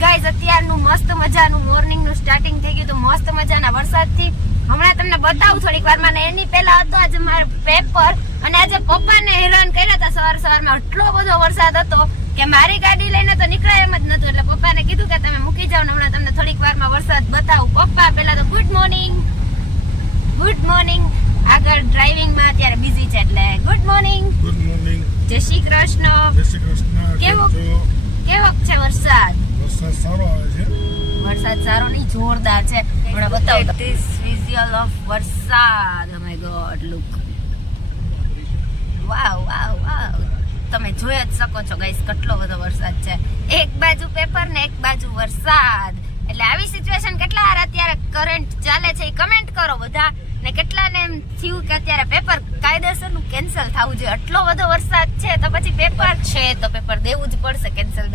Guys અત્યારનું મસ્ત મજાનું મોર્નિંગ નું સ્ટાર્ટિંગ થઈ ગયું તો મસ્ત મજાના વરસાદથી હમણાં તમને બતાવું થોડીક વારમાં એની પહેલા હતો આજે મારો પેપર અને આજે પપ્પાને હેરાન કર્યા હતા સવારમાં એટલો બધો વરસાદ હતો કે મારી ગાડી લઈને તો નીકળાય એમ જ નતું એટલે પપ્પાને કીધું કે તમે મૂકી જાઓ ને હમણાં તમને થોડીક વારમાં વરસાદ બતાવું. પપ્પા પહેલા તો ગુડ મોર્નિંગ આગળ ડ્રાઇવિંગ માં અત્યારે બિઝી છે એટલે ગુડ મોર્નિંગ. જય શ્રી કૃષ્ણ. કેવો છે વરસાદ? વરસાદ સારો નહીં જોરદાર છે. હમણાં બતાવો ધીસ વિઝ્યુઅલ ઓફ વરસાદ. Oh my god look. Wow તમે જોઈ જ શકો છો ગાઈસ કેટલો બધો વરસાદ છે. એક બાજુ પેપર ને એક બાજુ વરસાદ એટલે આવી સિચ્યુએશન કેટલા અત્યારે કરંટ ચાલે છે એ કમેન્ટ કરો બધા ને કેટલાને એમ થયું કે અત્યારે પેપર કાયદેસરનું કેન્સલ થવું જોઈએ. આટલો બધો વરસાદ છે તો પછી પેપર છે તો પેપર દેવું જ પડશે. કેન્સલ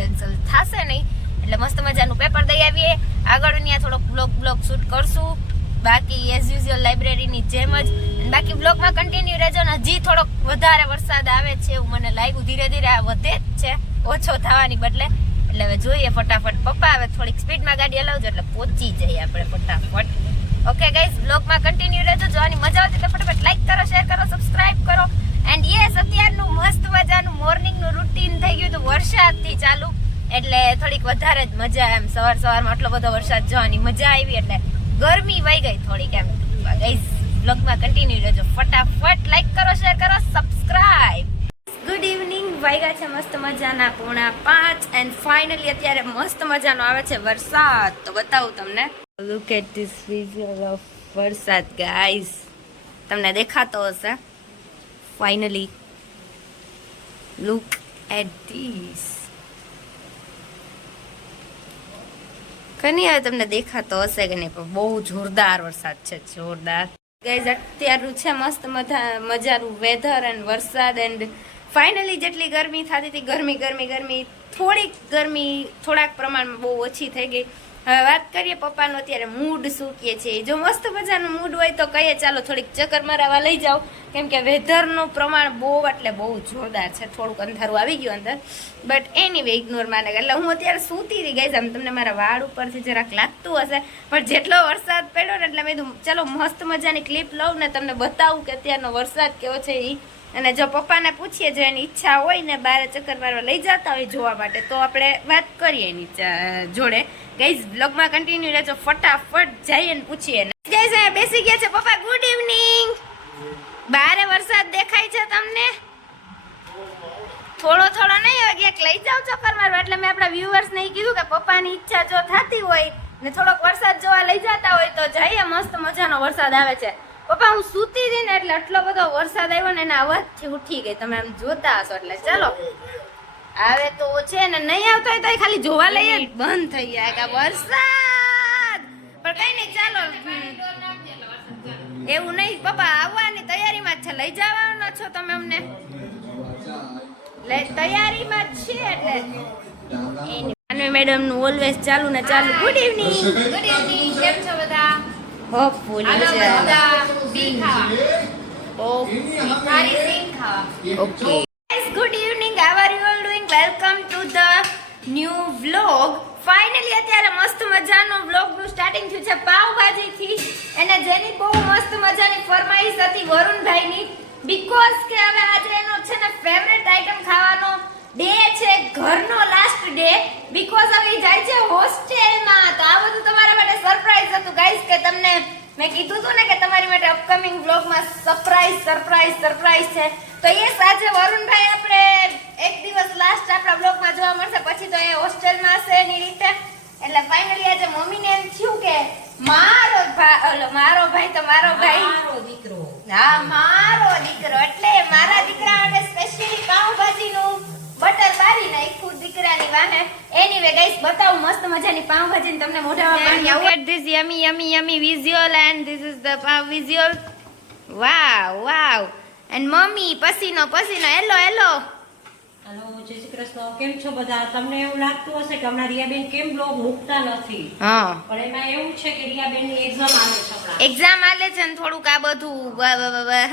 થશે નહીં એટલે મસ્ત મજાનું પેપર દઈ આવીએ. આગળ ત્યાં થોડોક બ્લોગ શૂટ કરશું. બાકી એઝ યુઝ્યુઅલ લાઇબ્રેરીની જેમ જ બાકી બ્લોગમાં કન્ટિન્યુ રહેજો ને. હજી થોડોક વધારે વરસાદ આવે છે એવું મને લાગ્યું. ધીરે ધીરે આ વધે જ છે ઓછો થવાની બદલે એટલે હવે જોઈએ ફટાફટ. પપ્પા હવે થોડીક સ્પીડમાં ગાડી હલાવજો એટલે પહોંચી જઈએ આપણે ફટાફટ. ઓકે ગાઈઝ બ્લોગમાં કન્ટિન્યુ રહેજો. જોવાની મજા આવતી તો ફટાફટ લાઈક કરો, શેર કરો, સબસ્ક્રાઇબ કરો. એન્ડ યસ અત્યારનું મસ્ત મજાનું મોર્નિંગનું રૂટીન થઈ ગયું હતું વરસાદથી ચાલુ એટલે થોડીક વધારે જ મજા એમ. સવારમાં આટલો બધો વરસાદ જોવાની મજા આવી એટલે ગરમી વહી ગઈ થોડીક એમ. ગાઈઝ બ્લોગમાં કન્ટિન્યુ રહેજો. ફટાફટ લાઈક કરો, શેર કરો, સબસ્ક્રાઇબ. Good evening. વાગ્યા છે મસ્ત મજાના 4:45 એન્ડ ફાઇનલી અત્યારે મસ્ત મજાનો આવે છે વરસાદ તો બતાવું તમને. Look at this visual of વરસાદ ગાઈઝ. તમને દેખાતો હશે. Finally look at this. કની હવે તમને દેખાતો હશે કે નહીં પણ બહુ જોરદાર વરસાદ છે. જોરદાર ગાઈઝ અત્યારનું છે મસ્ત મજાનું વેધર એન્ડ વરસાદ એન્ડ ફાઇનલી જેટલી ગરમી થતી હતી ગરમી થોડાક પ્રમાણમાં બહુ ઓછી થઈ ગઈ. હવે વાત કરીએ પપ્પાનો અત્યારે મૂડ શું કહે છે. જો મસ્ત મજાનું મૂડ હોય તો કહીએ ચાલો થોડીક ચક્કર મારવા લઈ જાઓ કેમ કે વેધરનું પ્રમાણ બહુ એટલે બહુ જોરદાર છે. થોડુંક અંધારું આવી ગયું અંદર બટ એનીવે ઇગ્નોર માને એટલે હું અત્યારે સૂતી રહી ગઈ. આમ તમને મારા વાળ ઉપરથી જરાક લાગતું હશે પણ જેટલો વરસાદ પડ્યો ને એટલે મેં કીધું ચાલો મસ્ત મજાની ક્લિપ લઉં ને તમને બતાવું કે અત્યારનો વરસાદ કેવો છે એ. અને જો પપ્પાને પૂછીએ જો એની ઈચ્છા હોય ને બહાર ચક્કર મારવા લઈ જતા હોય જોવા માટે તો આપણે વાત કરીએ એની જોડે. ગાઈઝ બ્લોગમાં કન્ટિન્યુ રહેજો. ફટાફટ જઈએ ને પૂછીએ. ગાઈઝ અહીંયા બેસી ગયા છે પપ્પા. Good evening. બારે વરસાદ દેખાય છે તમને? થોડો નહીં હવે ક્યાંક લઈ જાવ ચક્કર મારવા એટલે મેં આપણા વ્યુઅર્સને કીધું કે પપ્પાની ઈચ્છા જો થતી હોય ને થોડોક વરસાદ જોવા લઈ જતા હોય તો જઈએ. મસ્ત મજાનો વરસાદ આવે છે. પપ્પા હું સૂતી હતી ને એટલે આટલો બધો વરસાદ આવ્યો ને એના અવાજથી ઉઠી ગઈ. તમે આમ જોતા હશો એટલે ચાલો આવે તો છે ને નહીં આવતો હોય તો ખાલી જોવા લઈએ બંધ થઈ જાય કે વરસાદ પણ કઈ નહીં ચાલો. એવું નહીં પપ્પા આવવાની તૈયારીમાં જ છે. લઈ જવાના છો તમે અમને? તૈયારીમાં જ છે એટલે મેડમ નું ઓલવેઝ ચાલુ ને ચાલુ. Good evening. કેમ છો બધા? હોપફુલી છે. Okay good evening. How are you all doing? Welcome to the new vlog. Finally અત્યારે મસ્ત મજાનો વ્લોગનું સ્ટાર્ટિંગ થયું છે પાવભાજીથી અને જેની બહુ મસ્ત મજાની ફરમાઈશ હતી વરુણભાઈની બીકોઝ કે હવે આજે એનો છે ને ફેવરેટ આઈટમ ખાવાનો ડે છે. ઘરનો લાસ્ટ ડે બીકોઝ હવે જાય છે હોસ્ટેલમાં. તો આ બધું તમારા માટે સરપ્રાઈઝ હતું ગાઈસ કે તમને મેં કીધું હતું ને કે તમારી માટે અપકમિંગ વ્લોગમાં સરપ્રાઈઝ છે. તો એ આજે વરુણભાઈ આપણે એક દિવસ લાસ્ટ આપણા વ્લોગમાં જોવા મળશે પછી તો એ હોસ્ટેલમાં હશે એની રીતે. એટલે ફાઇનલી આજે મમ્મીને એમ થયું કે મારો ભાઈ દીકરો. હા મારો દીકરો એટલે મારા દીકરા માટે સ્પેશિયલી પાવભાજીનું બટર બારી નાખ્યું દીકરાની વાને. એનીવે ગાઈસ બતાવું મસ્ત મજાની પાવભાજી તમને મોઢામાં પાણી આવે. This yummy visual and this is the pav visual. Wow and mummy પસીનો હેલો હેલો, જય શ્રી કૃષ્ણ. કેમ છો બધા? તમને એવું લાગતું હશે કે હમણાં રિયાબેન કેમ બ્લોગ મૂકતા નથી, હા પણ એમાં એવું છે કે રિયાબેનની એક્ઝામ આવે છે હમણાં. એક્ઝામ આલે છે ને થોડુંક આ બધું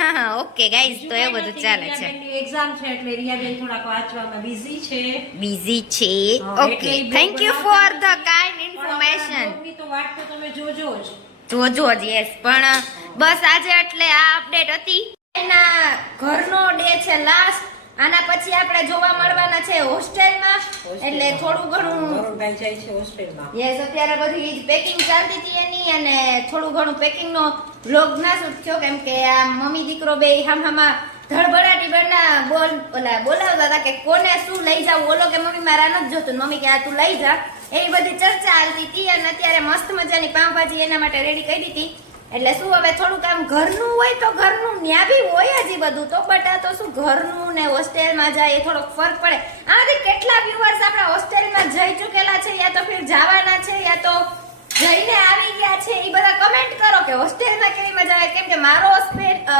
હા ઓકે ગાઈઝ તો એ બધું ચાલે છે. રિયાબેનની એક્ઝામ છે એટલે રિયાબેન થોડાક વાંચવામાં બિઝી છે. બિઝી છે. હા, ઓકે એટલે ઈ blog થેન્ક યુ બનાવતા ફોર ધ નથી. કાઇન્ડ પણ ઇન્ફોર્મેશન. અમારા blogની તો વાત તો તમે જોજો જ. જોજો જ યસ પણ બસ આજે એટલે આ અપડેટ હતી. એના ઘરનો ડે છે લાસ્ટ. આના પછી આપણે જોવા મળવાના છે હોસ્ટેલમાં એટલે થોડું ઘણું વરુણભાઈ જાય છે હોસ્ટેલમાં. યસ અત્યારે બધી પેકિંગ ચાલતી હતી એની અને થોડું ઘણું પેકિંગ નો વ્લોગ ના શૂટ થયો કેમ કે આ મમ્મી દીકરો બે હામાં ધડબડાટી બના બોલાવતા હતા કે કોને શું લઈ જાવ ઓલો કે મમ્મી મારા નથી જોતું મમ્મી કે આ તું લઈ જા એવી બધી ચર્ચા હાલતી હતી અને અત્યારે મસ્ત મજાની પાવભાજી એના માટે રેડી કરી દીધી એટલે શું હવે થોડુંક આમ ઘરનું હોય તો ઘરનું ન્યા બી હોય જ ઈ બધું તો બટ આ તો શું ઘરનું ને હોસ્ટેલમાં જાય એ થોડોક ફરક પડે. આમાંથી કેટલા વ્યુઅર્સ આપણા હોસ્ટેલમાં જઈ ચૂકેલા છે યા તો ફિર જવાના છે યા તો જઈને આવી ગયા છે એ બધા કમેન્ટ કરો કે હોસ્ટેલમાં કેવી મજા આવે કેમ કે મારો હોસ્ટેલનો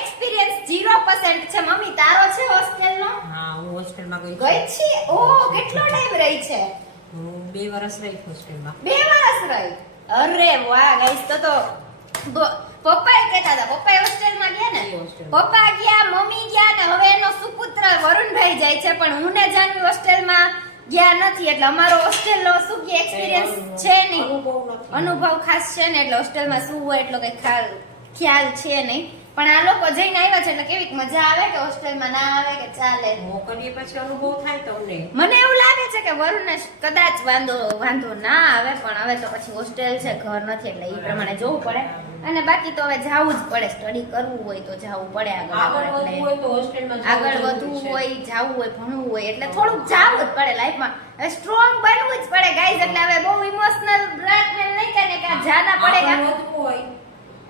એક્સપિરિયન્સ 0% છે. મમ્મી તારો છે હોસ્ટેલનો? હા, હું હોસ્ટેલમાં ગઈ ગઈ છું. છે. ઓ કેટલો ટાઈમ રહી છે? હું 2 વર્ષ રહી હોસ્ટેલમાં. 2 વર્ષ રહી. અરે વાહ ગાઈસ તો પપ્પા કહેતા હતા પપ્પા હોસ્ટેલમાં ગયા ને પપ્પા ગયા મમ્મી ગયા ને હવે એનો સુપુત્ર વરુણભાઈ જાય છે પણ હું ને જાનવી હોસ્ટેલમાં ગયા નથી એટલે અમારો હોસ્ટેલનો શું કે એક્સપિરિયન્સ છે નહીં અનુભવ ખાસ છે ને એટલે હોસ્ટેલમાં શું હોય એટલો કઈ ખ્યાલ છે નહીં પણ આ લોકો જઈને આવ્યા છે એટલે કેવી મજા આવે કે હોસ્ટેલમાં ના આવે કે ચાલે મોકલીએ પછી અનુભવ થાય તમને. મને એવું લાગે છે કે વરુણને કદાચ વાંધો ના આવે પણ હવે તો પછી હોસ્ટેલ છે ઘર નથી એટલે એ પ્રમાણે જોવું પડે અને બાકી તો હવે જાવું જ પડે સ્ટડી કરવું હોય તો જાવું પડે આગળ વધવું હોય જાવું હોય ભણવું હોય એટલે થોડુંક જાવું જ પડે લાઈફમાં સ્ટ્રોંગ બનવું જ પડે ગાઈઝ એટલે હવે બહુ ઇમોશનલ બ્લેકમેલ નહીં કરે કે જાના પડેગા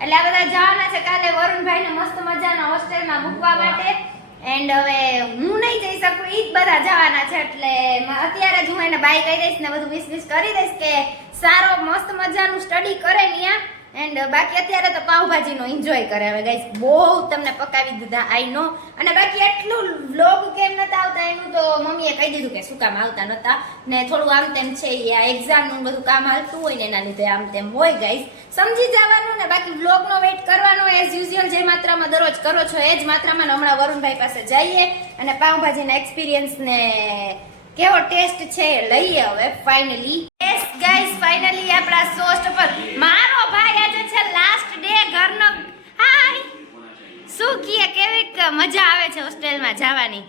એટલે આ બધા જવાના છે કાલે વરુણભાઈને મસ્ત મજાના હોસ્ટેલમાં મૂકવા માટે એન્ડ હવે હું નહીં જઈ શકું ઈ જ બધા જવાના છે એટલે અત્યારે જ હું એને બાય કહી દઈશ ને બધું વિશ કરી દઈશ કે સારો મસ્ત મજાનું સ્ટડી કરે ત્યાં એન્ડ બાકી અત્યારે તો પાવભાજીનો એન્જોય કરે હવે ગાઈસ બહુ તમને પકાવી દીધા આઈ નો અને બાકી એટલું વ્લોગ કેમ નતા આવતા એનું તો મમ્મીએ કહી દીધું કે શું કામ આવતા નતા ને થોડું આમ તેમ છે આ એક્ઝામ નું બધું કામ હાલતું હોય ને એના લીધે આમ તેમ હોય ગાઈસ સમજી જવાનું ને બાકી વ્લોગનો વેઇટ કરવાનો એઝ યુઝ્યુઅલ જે માત્રામાં દરરોજ કરો છો એ જ માત્રામાં હમણાં વરુણભાઈ પાસે જઈએ અને પાવભાજીના એક્સપિરિયન્સ ને કેવો ટેસ્ટ છે લઈએ હવે ફાઇનલી યસ ગાઈસ ફાઇનલી આપણા સોસ્ટ પર મારો ભાઈ આજે છે લાસ્ટ ડે ઘરનો હાય શું કીએ કેવી મજા આવે છે હોસ્ટેલમાં જવાની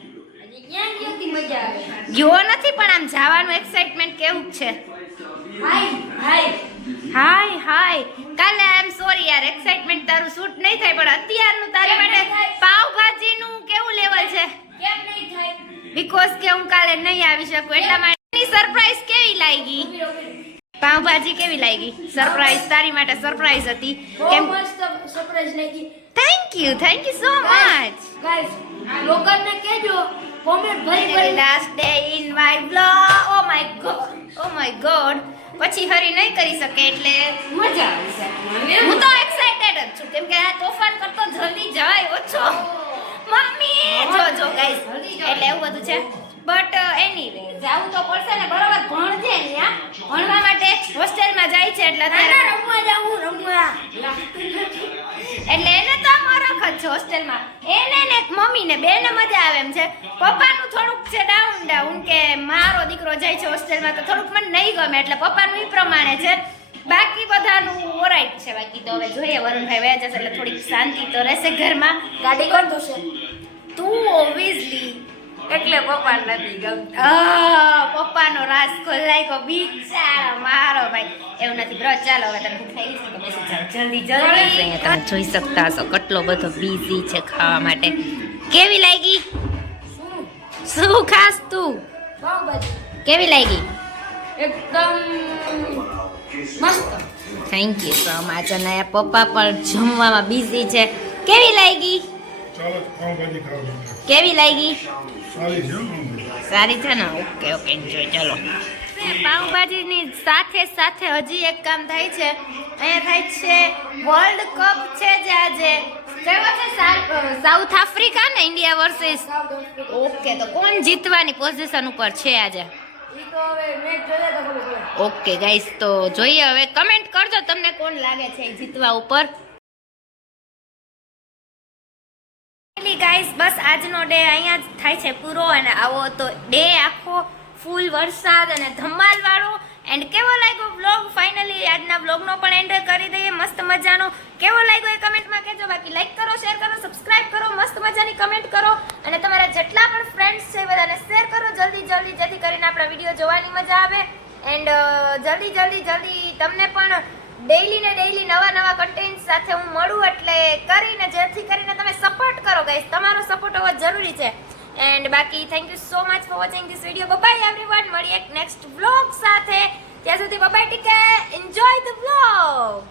ગયો નથી પણ આમ જવાનું એક્સાઇટમેન્ટ કેવું છે હાય કાલે આઈ એમ સોરી યાર એક્સાઇટમેન્ટ તારું શૂટ નહીં થાય પણ અત્યારનું તારી માટે પાવભાજીનું કેવું લેવલ છે કેમ નહીં થાય બીકોઝ કે હું કાલે નહીં આવી શકું એટલા માટે સરપ્રાઈઝ કેવી લાગી પાવભાજી કેવી લાગી સરપ્રાઈઝ તારી માટે સરપ્રાઈઝ હતી કેમ મસ્ત સરપ્રાઈઝ લાગી thank you so much guys લોકોને કહેજો કોમેન્ટ ભરી last day in my blog O my God પછી હરી નહીં કરી શકે એટલે મજા આવશે હું તો એક્સાઇટેડ જ છું કેમ કે આ તોફાન કરતો જલ્દી જાય ઓછો મમ્મી જો ગાઈસ એટલે એવું બધું છે બટ એનીવે જાવું તો પડશે ને બરોબર ભણજે ને ભણવા માટે હોસ્ટેલમાં જાય છે એટલે અત્યારે રમવા એટલે એને તો મરખ જ છે હોસ્ટેલમાં એને ને મમ્મી ને બેને મજા આવે એમ છે પપ્પાનું થોડુંક છે ડાઉન કે મારો દીકરો જાય છે હોસ્ટેલમાં તો થોડુંક મને નહીં ગમે એટલે પપ્પાનું ઈ પ્રમાણે છે બાકી બધાનું ઓરાઈટ છે બાકી તો હવે જોઈએ વરુણભાઈ વયા જશે એટલે થોડીક શાંતિ તો રહેશે ઘરમાં ગાડી કોણ ધોશે તું ઓબ્વિયસલી એટલે પપ્પા નથી ગમતું પપ્પાનો રાસ ખોલાઈ ગયો બિચારો મારો ભાઈ એવું નથી બ્રો ચાલો હવે તને ભૂખ લાગી છે તો બેસી જાવ જલ્દી તમે જોઈ શકતા હશો કેટલો બધો બિઝી છે ખાવા માટે કેવી લાગી શું ખાસ તું પાવભાજી કેવી લાગી એકદમ મસ્ત થેન્ક યુ સો મચ અને પપ્પા પણ જમવામાં બિઝી છે કેવી લાગી ચાલો પાવભાજી ખાવા કેવી લાગી સારી છે ને? સારી છે ને ઓકે એન્જોય ચાલો ને પાઉંભાજીની સાથે સાથે હજી એક કામ થાય છે. અહીંયા થાય છે વર્લ્ડ કપ છે જે આજે કેવો છે સાઉથ આફ્રિકા ને ઇન્ડિયા વર્સિસ. ઓકે, તો કોણ જીતવાની પોઝિશન ઉપર છે આજે? ઓકે ગાઈસ, તો જોઈએ હવે. કમેન્ટ કરજો તમને કોણ લાગે છે જીતવા ઉપર. ગાઈસ, બસ આજનો ડે અહીંયા જ થાય છે પૂરો. અને આવો તો ડે આખો ફૂલ વરસાદ અને ધમાલ વાળો. એન્ડ કેવો લાગ્યો વ્લોગ? ફાઇનલી આજના વ્લોગનો પણ એન્ડ કરી દઈએ મસ્ત મજાનો. કેવો લાગ્યો એ કમેન્ટમાં કહેજો. બાકી લાઈક કરો, શેર કરો, સબસ્ક્રાઇબ કરો, મસ્ત મજાની કમેન્ટ કરો અને તમારા જેટલા પણ ફ્રેન્ડ્સ છે બધાને શેર કરો જલ્દી જેથી કરીને આપણા વિડીયો જોવાની મજા આવે. એન્ડ જલ્દી તમને પણ ડેઈલી નવા કન્ટેન્ટ સાથે હું મળું, એટલે કરીને જેથી કરીને તમે સપોર્ટ કરો ગાઈસ. તમારો સપોર્ટ હોવો જરૂરી છે. એન્ડ બાકી thank you so much for watching this video. Bye everyone, મળીએ એક નેક્સ્ટ વ્લોગ સાથે. ત્યાં સુધી bye, take care, enjoy the vlog.